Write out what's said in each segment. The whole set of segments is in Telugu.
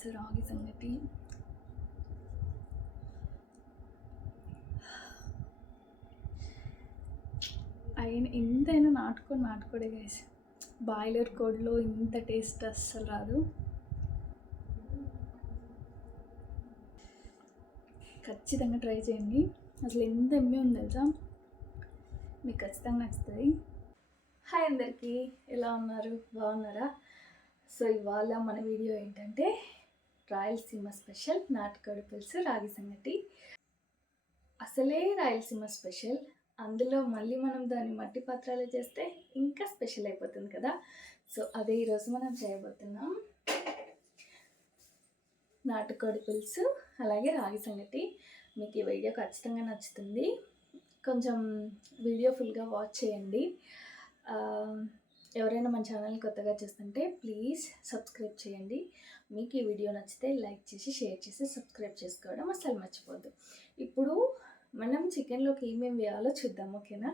పులుసు రాగి సంగటి అయిన ఎంతైనా నాటుకోడి నాటుకోడే గైస్ బాయిలర్ కోడిలో ఇంత టేస్ట్ అస్సలు రాదు ఖచ్చితంగా ట్రై చేయండి. అసలు ఎంత ఎమ్మె ఉంది తెలుసా? మీకు ఖచ్చితంగా నచ్చుతుంది. హాయ్ అందరికీ ఎలా ఉన్నారు? బాగున్నారా? సో ఇవాళ మన వీడియో ఏంటంటే రాయలసీమ స్పెషల్ నాటుకోడి పులుసు రాగి సంగటి. అసలే రాయలసీమ స్పెషల్. అందులో మళ్ళీ మనం దాన్ని మట్టి పాత్రలు చేస్తే ఇంకా స్పెషల్ అయిపోతుంది కదా. సో అదే ఈరోజు మనం చేయబోతున్నాం. నాటుకోడి పులుసు అలాగే రాగి సంగటి. మీకు ఈ వీడియో ఖచ్చితంగా నచ్చుతుంది. కొంచెం వీడియో ఫుల్గా వాచ్ చేయండి. ఎవరైనా మన ఛానల్ కొత్తగా చూస్తుంటే ప్లీజ్ సబ్స్క్రైబ్ చేయండి. మీకు ఈ వీడియో నచ్చితే లైక్ చేసి షేర్ చేసి సబ్స్క్రైబ్ చేసుకోవడం అసలు మర్చిపోద్దు ఇప్పుడు మనం చికెన్లోకి ఏమేమి వేయాలో చూద్దాం ఓకేనా?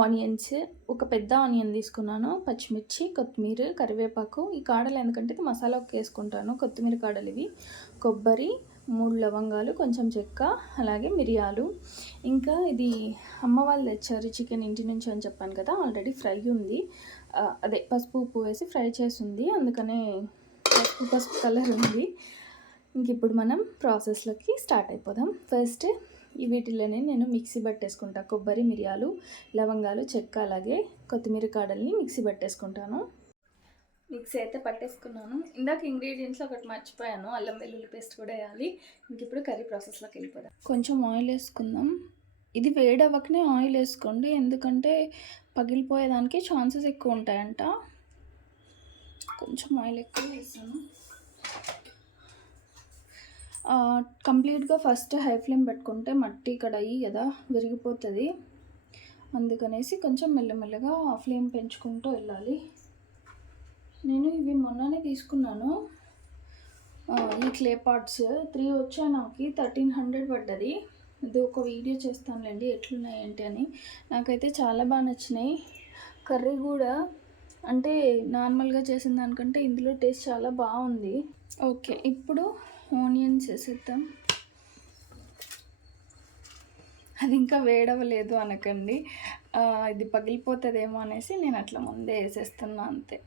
ఆనియన్స్ ఒక పెద్ద ఆనియన్ తీసుకున్నాను పచ్చిమిర్చి కొత్తిమీర కరివేపాకు. ఈ కాడలు ఎందుకంటే ఇది మసాలాకు వేసుకుంటాను కొత్తిమీర కాడలు ఇవి. కొబ్బరి మూడు లవంగాలు కొంచెం చెక్క అలాగే మిరియాలు. ఇంకా ఇది అమ్మ వాళ్ళు తెచ్చారు చికెన్ ఇంటి నుంచి అని చెప్పాను కదా ఆల్రెడీ ఫ్రై ఉంది. అదే పసుపు ఉప్పు వేసి ఫ్రై చేసి ఉంది అందుకనే పసుపు పసుపు కలర్ ఉంది. ఇంక ఇప్పుడు మనం ప్రాసెస్లోకి స్టార్ట్ అయిపోదాం. ఫస్ట్ ఈ వీటిలోనే నేను మిక్సీ పట్టేసుకుంటా. కొబ్బరి మిరియాలు లవంగాలు చెక్క అలాగే కొత్తిమీర కాడల్ని మిక్సీ పట్టేసుకుంటాను. మిక్సీ అయితే పట్టేసుకున్నాను. ఇందాక ఇంగ్రీడియంట్స్ ఒకటి మర్చిపోయాను. అల్లం వెల్లుల్లి పేస్ట్ కూడా వేయాలి. ఇంక ఇప్పుడు కర్రీ ప్రాసెస్లోకి వెళ్ళిపోదాం. కొంచెం ఆయిల్ వేసుకుందాం. ఇది వేడవ్వకనే ఆయిల్ వేసుకోండి. ఎందుకంటే పగిలిపోయేదానికి ఛాన్సెస్ ఎక్కువ ఉంటాయంట. కొంచెం ఆయిల్ ఎక్కువ వేసాను. కంప్లీట్గా ఫస్ట్ హై ఫ్లేమ్ పెట్టుకుంటే మట్టి కడాయి కదా విరిగిపోతుంది. అందుకనేసి కొంచెం మెల్లమెల్లగా ఫ్లేమ్ పెంచుకుంటూ వెళ్ళాలి. నేను ఇవి మొన్ననే తీసుకున్నాను. ఈ క్లే పార్ట్స్ త్రీ వచ్చాయి నాకు థర్టీన్ హండ్రెడ్ పడ్డది. ఇది ఒక వీడియో చేస్తానులేండి ఎట్లున్నాయి ఏంటి అని. నాకైతే చాలా బాగా నచ్చినాయి. కర్రీ కూడా అంటే నార్మల్గా చేసిన దానికంటే ఇందులో టేస్ట్ చాలా బాగుంది ఓకే ఇప్పుడు ఆనియన్స్ వేసేద్దాం. అది ఇంకా వేడవలేదు అనకండి. ఇది పగిలిపోతుందేమో అనేసి నేను అట్లా ముందే వేసేస్తున్నా అంతే.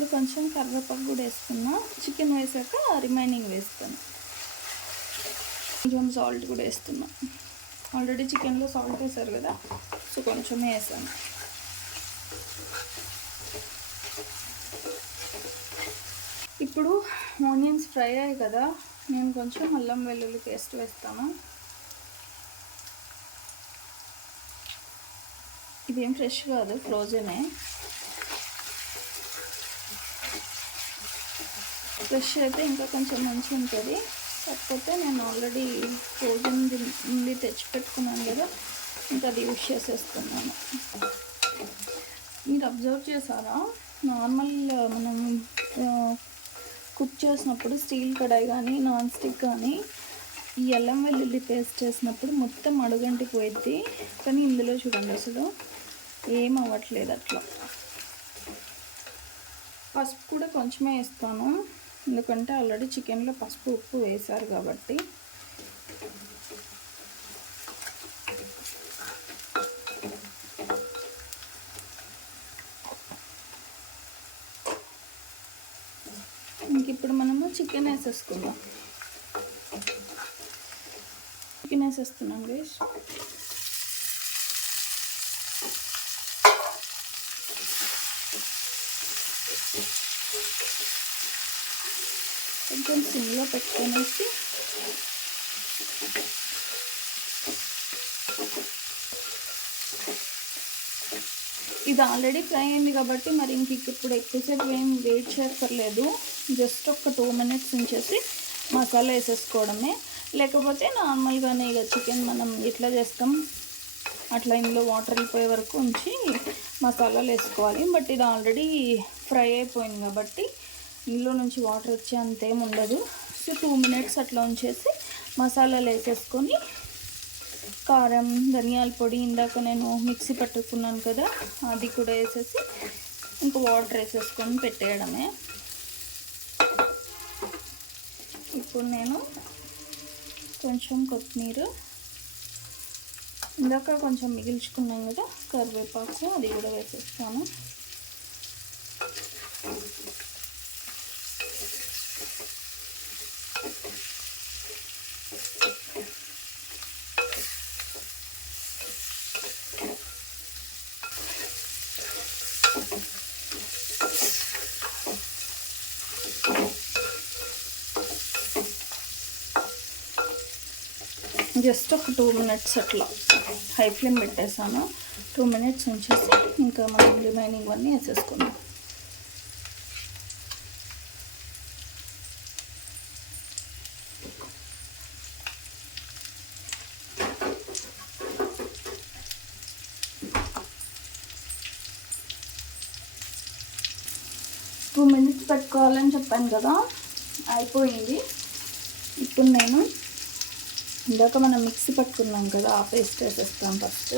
ఇప్పుడు కొంచెం కరివేపాకు కూడా వేసుకున్నా. చికెన్ వేసాక రిమైనింగ్ వేస్తాను. కొంచెం సాల్ట్ కూడా వేస్తున్నా. ఆల్రెడీ చికెన్లో సాల్ట్ వేసారు కదా సో కొంచెమే వేసాను. ఇప్పుడు ఆనియన్స్ ఫ్రై అయ్యాయి కదా నేను కొంచెం అల్లం వెల్లుల్లి పేస్ట్ వేస్తాను. ఇదేం ఫ్రెష్ కాదు ఫ్రోజనే ఫ్రెష్ అయితే ఇంకా కొంచెం మంచిగా ఉంటుంది. కాకపోతే నేను ఆల్రెడీ ఫ్రోజన్ ఉంది తెచ్చి పెట్టుకున్నాను కదా ఇంకా అది యూజ్ చేసేస్తున్నాను. మీరు అబ్జర్వ్ చేశారా? నార్మల్ మనం కుక్ చేసినప్పుడు స్టీల్ కడాయి కానీ నాన్ స్టిక్ కానీ ఈ అల్లం వెల్లుల్లి పేస్ట్ చేసినప్పుడు మొత్తం అడుగంటి పోయిద్ది. కానీ ఇందులో చూడండి అసలు ఏం అవ్వట్లేదు అట్లా. పసుపు కూడా కొంచెమే వేస్తాను. ఎందుకంటే ఆల్రెడీ చికెన్లో పసుపు ఉప్పు వేశారు కాబట్టి. ఇంక ఇప్పుడు మనము చికెన్ వేసేసుకుందాం. చికెన్ వేసేస్తున్నాం గేష్ కొంచెం సిమ్లో పెట్టుకొనేసి ఇది ఆల్రెడీ ఫ్రై అయింది కాబట్టి మరి ఇంక ఇప్పుడు ఎక్కువసేపు ఏం వెయిట్ చేయక్కర్లేదు జస్ట్ ఒక టూ మినిట్స్ ఉంచేసి మసాలా వేసేసుకోవడమే. లేకపోతే నార్మల్గానే ఇక చికెన్ మనం ఎట్లా చేస్తాం? అట్లా ఇందులో వాటర్ వెళ్ళిపోయే వరకు ఉంచి మసాలాలు వేసుకోవాలి. బట్ ఇది ఆల్రెడీ ఫ్రై అయిపోయింది కాబట్టి ఇందులో నుంచి వాటర్ వచ్చే అంతేం ఉండదు. సో టూ మినిట్స్ అట్లా ఉంచేసి మసాలాలు వేసేసుకొని కారం ధనియాల పొడి ఇందాక నేను మిక్సీ పట్టుకున్నాను కదా అది కూడా వేసేసి ఇంకా వాటర్ వేసేసుకొని పెట్టేయడమే. ఇప్పుడు నేను కొంచెం కొత్తిమీర ఇందాక కొంచెం మిగిల్చుకున్నాం కదా కరివేపాకు అది కూడా వేసేస్తాను. జస్ట్ ఒక టూ మినిట్స్ అట్లా హై ఫ్లేమ్ పెట్టేసాను. టూ మినిట్స్ ఉంచేసి ఇంకా మనం రిమైనింగ్ అన్నీ వేసేసుకుందాం. టూ మినిట్స్ పెట్టుకోవాలని చెప్పాను కదా అయిపోయింది. ఇప్పుడు నేను ఇందాక మనం మిక్సీ పట్టుకున్నాం కదా ఆ పేస్ట్ వేసేస్తాం ఫస్ట్.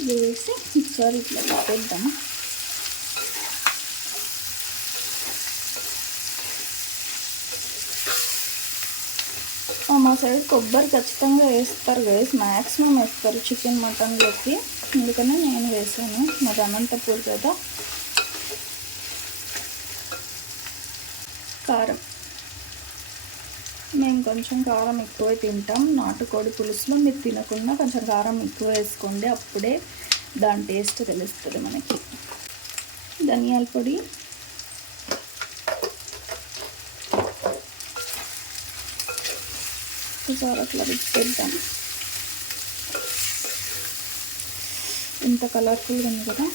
ఇది వేసి ఒకసారి ఇట్లా పెట్టేద్దాం మా సైడ్ కొబ్బరి ఖచ్చితంగా వేస్తారు కదా మ్యాక్సిమం వేస్తారు చికెన్ మటన్లోకి. అందుకనే నేను వేసాను. మాది అనంతపూర్ కదా. కారం. మేము కొంచెం కారం ఎక్కువే తింటాం. నాటుకోడి పులుసులో మీరు తినకుండా కొంచెం కారం ఎక్కువ వేసుకోండి. అప్పుడే దాని టేస్ట్ తెలుస్తుంది మనకి. ధనియాల పొడి. ఒకసారి అట్లా పెట్టేద్దాం ఇంత కలర్ఫుల్గా ఉంది కదా.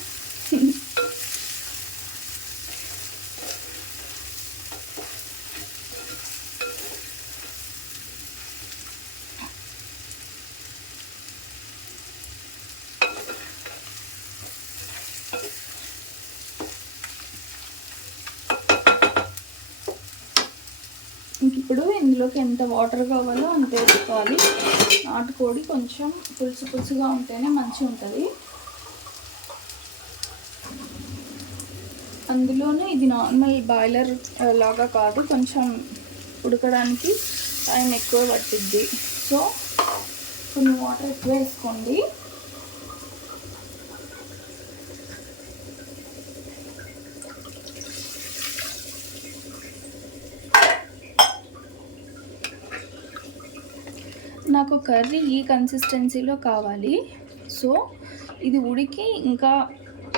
ఇప్పుడు ఇందులోకి ఎంత వాటర్ కావాలో అంత వేసుకోవాలి. నాటుకోడి కొంచెం పులుసు పులుసుగా ఉంటేనే మంచిగా ఉంటుంది అందులోనే ఇది నార్మల్ బాయిలర్ లాగా కాదు. కొంచెం ఉడకడానికి టైం ఎక్కువ పట్టిద్ది. సో కొన్ని వాటర్ ఎక్కువ వేసుకోండి. నాకు కర్రీ ఈ కన్సిస్టెన్సీలో కావాలి. సో ఇది ఉడికి ఇంకా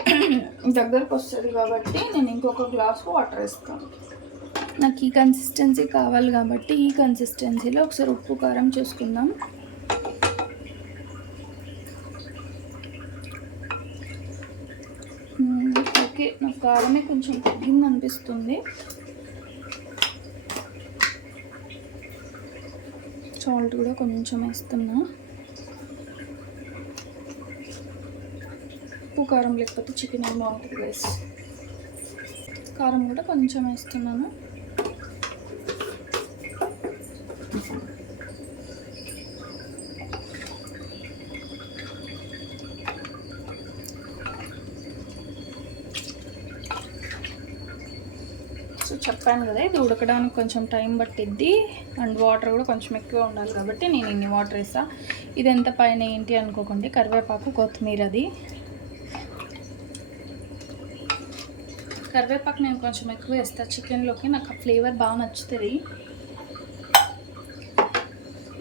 దగ్గరకు వస్తుంది కాబట్టి నేను ఇంకొక గ్లాస్ వాటర్ ఇస్తాను నాకు ఈ కన్సిస్టెన్సీ కావాలి కాబట్టి ఈ కన్సిస్టెన్సీలో ఒకసారి ఉప్పు కారం చూసుకుందాం. ఓకే నాకు కారమే కొంచెం తగ్గింది అనిపిస్తుంది. సాల్ట్ కూడా కొంచెం వేస్తున్నా. కారం లేకపోతే చికెన్ ఏం బాగుంటుంది గైస్ కారం కూడా కొంచెం వేస్తున్నాను. సో చెప్పాను కదా ఇది ఉడకడానికి కొంచెం టైం పట్టిద్ది. అండ్ వాటర్ కూడా కొంచెం ఎక్కువ ఉండాలి కాబట్టి నేను ఇన్ని వాటర్ వేసా ఇది ఎంత పైన ఏంటి అనుకోకండి కరివేపాకు కొత్తిమీర అది కరివేపాకు నేను కొంచెం ఎక్కువ వేస్తాను చికెన్లోకి నాకు ఆ ఫ్లేవర్ బాగా నచ్చుతుంది.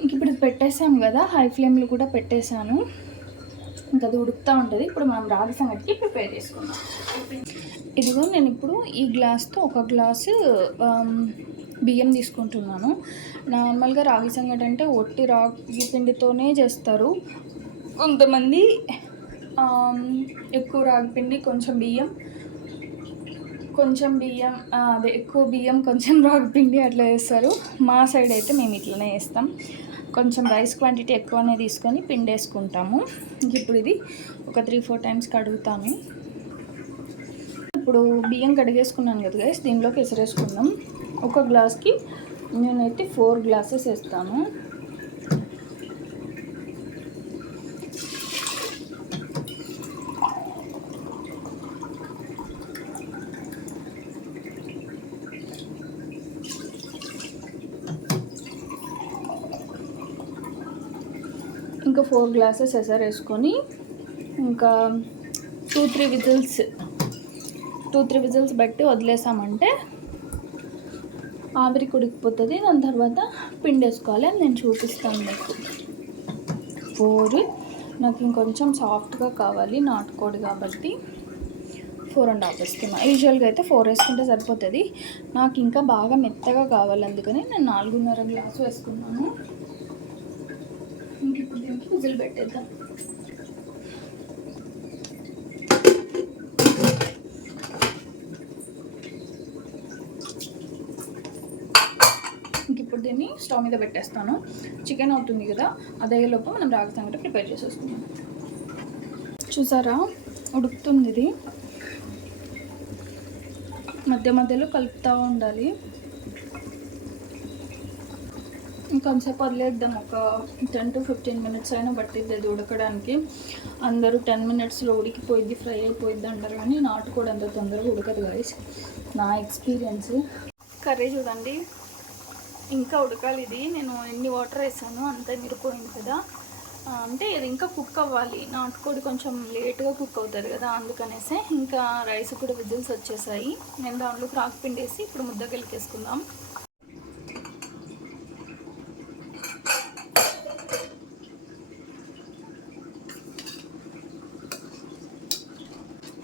ఇంక ఇప్పుడు ఇది పెట్టేసాం కదా హై ఫ్లేమ్లో కూడా పెట్టేశాను ఇంకా అది ఉడుకుతూ ఉంటుంది. ఇప్పుడు మనం రాగి సంగటికి ప్రిపేర్ చేసుకుందాం. ఇదిగో నేను ఇప్పుడు ఈ గ్లాస్తో ఒక గ్లాసు బియ్యం తీసుకుంటున్నాను. నార్మల్గా రాగి సంగటి అంటే ఒట్టి రాగి పిండితోనే చేస్తారు. కొంతమంది ఎక్కువ రాగి పిండి కొంచెం బియ్యం కొంచెం బియ్యం అదే ఎక్కువ బియ్యం కొంచెం రాగి పిండి అట్లా వేస్తారు. మా సైడ్ అయితే మేము ఇట్లనే వేస్తాం. కొంచెం రైస్ క్వాంటిటీ ఎక్కువనే తీసుకొని పిండి వేసుకుంటాము ఇప్పుడు ఇది ఒక త్రీ ఫోర్ టైమ్స్ కడుగుతాము ఇప్పుడు బియ్యం కడిగేసుకున్నాను కదా గైస్ దీనిలోకి ఎసరేసుకుందాం. ఒక గ్లాస్కి నేనైతే ఫోర్ గ్లాసెస్ వేస్తాను. ఫోర్ గ్లాసెస్ ఎసర్ వేసుకొని ఇంకా two three whistles two three whistles బట్టి వదిలేసామంటే ఆవిరి కుడికిపోతుంది. దాని తర్వాత పిండి వేసుకోవాలి అని నేను చూపిస్తాను మీకు. ఫోర్ నాకు ఇంకొంచెం సాఫ్ట్గా కావాలి నాటుకోడి కాబట్టి. ఫోర్ అండ్ హాఫ్ వేస్తున్నా యూజువల్గా అయితే ఫోర్ వేసుకుంటే సరిపోతుంది. నాకు ఇంకా బాగా మెత్తగా కావాలి అందుకని నేను నాలుగున్నర గ్లాసు వేసుకున్నాను. విజిల్ పెట్టేద్దాం ఇంక ఇప్పుడు దీన్ని స్టవ్ మీద పెట్టేస్తాను. చికెన్ అవుతుంది కదా అదేలోపు మనం రాగి సంగటి ప్రిపేర్ చేసేసుకుందాం. చూసారా? ఉడుకుతుంది ఇది. మధ్య మధ్యలో కలుపుతూ ఉండాలి. ఇంకొంచెంసేపు వదిలేద్దాం. ఒక టెన్ టు ఫిఫ్టీన్ మినిట్స్ అయినా పట్టిద్ది అది ఉడకడానికి. అందరూ టెన్ మినిట్స్లో ఉడికిపోయిద్ది ఫ్రై అయిపోయిద్ది అంటారు కానీ నాటు కూడా అంత తొందరగా ఉడకదు గాయస్ నా ఎక్స్పీరియన్స్. కర్రీ చూడండి. ఇంకా ఉడకాలి ఇది. నేను ఎన్ని వాటర్ వేసాను అంత మిరిపోయింది కదా. అంటే ఇది ఇంకా కుక్ అవ్వాలి. నాటుకోడి కొంచెం లేట్గా కుక్ అవుతుంది కదా అందుకనేసే ఇంకా రైస్ కూడా విజిల్స్ వచ్చేసాయి. నేను దాంట్లో క్రాక్ పిండి వేసి ఇప్పుడు ముద్ద కలిపేసుకుందాం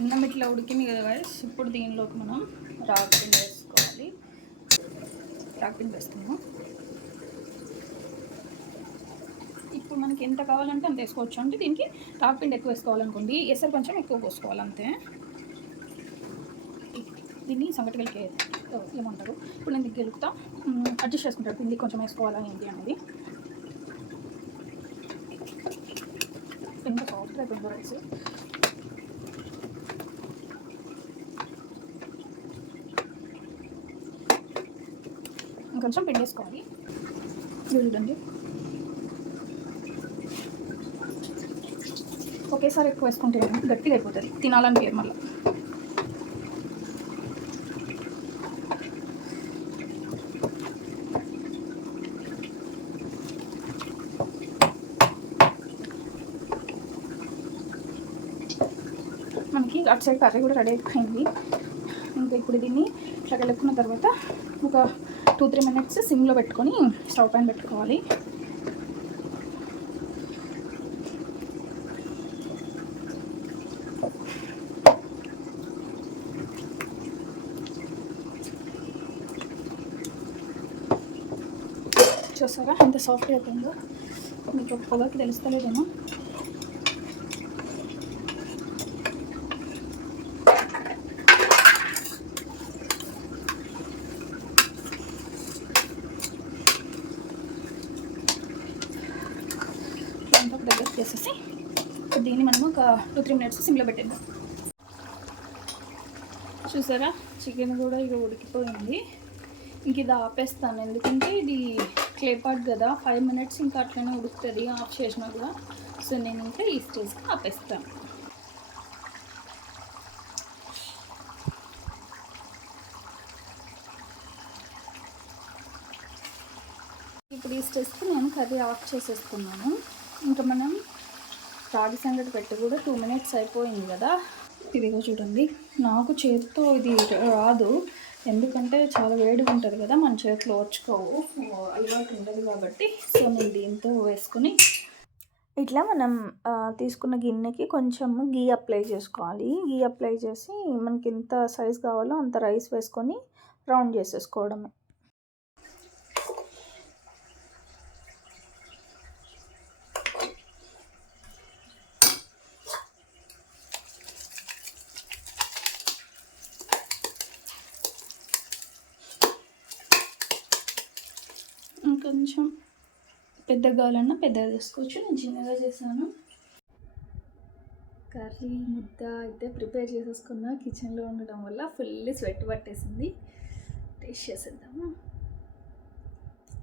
అన్నం ఇట్లా ఉడికింది కదా guys ఇప్పుడు దీనిలోకి మనం రాక్ వేసుకోవాలి. రాక్ పిండి వేస్తున్నాం ఇప్పుడు మనకి ఎంత కావాలంటే అంత వేసుకోవచ్చు. అంటే దీనికి రాక్ పిండి ఎక్కువ వేసుకోవాలనుకోండి ఎసరు కొంచెం ఎక్కువ పోసుకోవాలి అంతే. దీన్ని సంగటికలకి ఏమంటారు? ఇప్పుడు నేను గెలుపుతా. అడ్జస్ట్ చేసుకుంటాను. పిండి కొంచెం వేసుకోవాలా ఏంటి అనేది. ఎంత సాఫ్ట్ అయిపోయింది రైస్ కొంచెం పిండి వేసుకోవాలి చూడండి. ఒకేసారి ఎక్కువ వేసుకుంటే గట్టిగా అయిపోతుంది. తినాలని మళ్ళీ. మనకి అటు సైడ్ కర్రీ కూడా రెడీ అయిపోయింది. ఇంకా ఇప్పుడు దీన్ని ఇట్లా కలుపుకున్న తర్వాత ఒక టూ త్రీ మినిట్స్ సిమ్లో పెట్టుకొని స్టవ్ పైన పెట్టుకోవాలి. చూసారా ఎంత సాఫ్ట్ అయిపోయిందో? మీకు పొగకి తెలుస్తలేదేమో దాంతో దగ్గర చేసేసి ఇప్పుడు దీన్ని మనం ఒక టూ త్రీ మినిట్స్ సిమ్లో పెట్టేద్దాం. చూసారా? చికెన్ కూడా ఇక ఉడికిపోయింది. ఇంక ఇది ఆపేస్తాను. ఎందుకంటే ఇది క్లే పాట్ కదా. ఫైవ్ మినిట్స్ ఇంకా అట్లనే ఉడుకుతుంది. ఆఫ్ చేసినా కూడా. సో నేను ఇంకా ఈ స్టేజ్కి ఆపేస్తాను. ఇప్పుడు ఈ స్టేజ్కి నేను కర్రీ ఆఫ్ చేసేసుకున్నాను. ఇంకా మనం రాగి సంగటి పెట్టి కూడా టూ మినిట్స్ అయిపోయింది కదా. ఇదిగో చూడండి. నాకు చేతితో ఇది రాదు. ఎందుకంటే చాలా వేడిగా ఉంటుంది కదా మన చేతిలో వచ్చుకోవు. అలవాటు ఉండదు కాబట్టి సో నేను దీంతో వేసుకుని ఇట్లా మనం తీసుకున్న గిన్నెకి కొంచెం గీ అప్లై చేసుకోవాలి. గీ అప్లై చేసి మనకి ఎంత సైజ్ కావాలో అంత రైస్ వేసుకొని రౌండ్ చేసేసుకోవడమే ఇంకొంచెం పెద్దగా కావాలన్నా పెద్దగా చేసుకోవచ్చు. నేను చిన్నగా చేశాను. కర్రీ ముద్ద అయితే ప్రిపేర్ చేసేసుకున్న. కిచెన్లో ఉండడం వల్ల ఫుల్ స్వెట్ పట్టేసింది. టేస్ట్ చేసేద్దాము?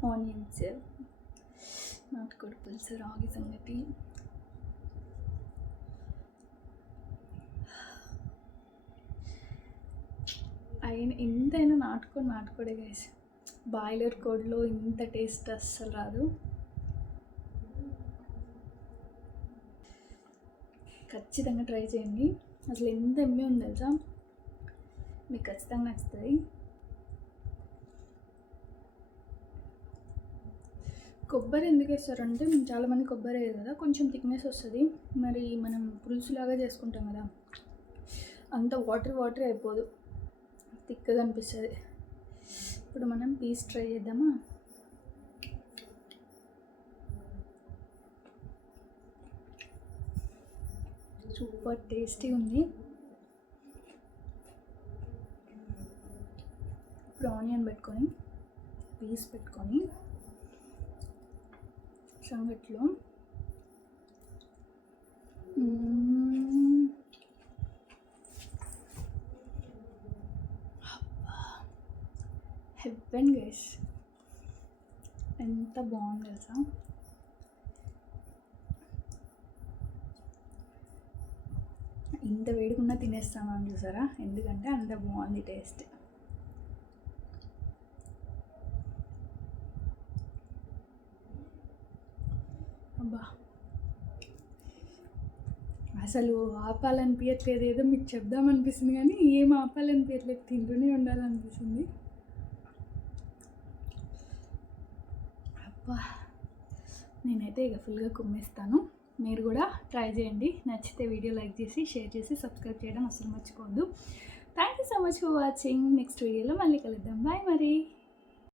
ఆనియన్స్ నాటుకోడి పులుసు రాగి సంగటి. అయిన ఎంతైనా నాటుకోడి నాటుకోడే గైస్ బాయిలర్ కోడిలో ఇంత టేస్ట్ అస్సలు రాదు. ఖచ్చితంగా ట్రై చేయండి. అసలు ఎంత ఎమ్మె ఉంది తెలుసా? మీకు ఖచ్చితంగా నచ్చుతుంది. కొబ్బరి ఎందుకు వేస్తారంటే చాలామంది కొబ్బరి వేయదు కదా కొంచెం థిక్నెస్ వస్తుంది. మరి మనం పులుసులాగా చేసుకుంటాం కదా అంత వాటర్ వాటర్ అయిపోదు. థిక్గా అనిపిస్తుంది. ఇప్పుడు మనం పీస్ ట్రై చేద్దామా? సూపర్ టేస్టీ ఉంది. ఇప్పుడు ఆనియన్ పెట్టుకొని పీస్ పెట్టుకొని సంగట్లో హెవెన్ గైస్. ఎంత బాగుంది తెలుసా ఇంత వేడికున్నా చూసారా? ఎందుకంటే అంత బాగుంది టేస్ట్. అబ్బా! అసలు ఆపాలనిపించట్లేదు ఏదో మీకు చెప్దామనిపిస్తుంది కానీ ఏం ఆపాలనిపించట్లేదు తింటూనే ఉండాలనిపిస్తుంది. అబ్బా! నేనైతే ఇక ఫుల్గా కుమ్మేస్తాను. మీరు కూడా ట్రై చేయండి. నచ్చితే వీడియో లైక్ చేసి షేర్ చేసి సబ్స్క్రైబ్ చేయడం అసలు మర్చిపోద్దు thank you so much for watching. Next వీడియోలో మళ్ళీ కలుద్దాం. బాయ్ మరి.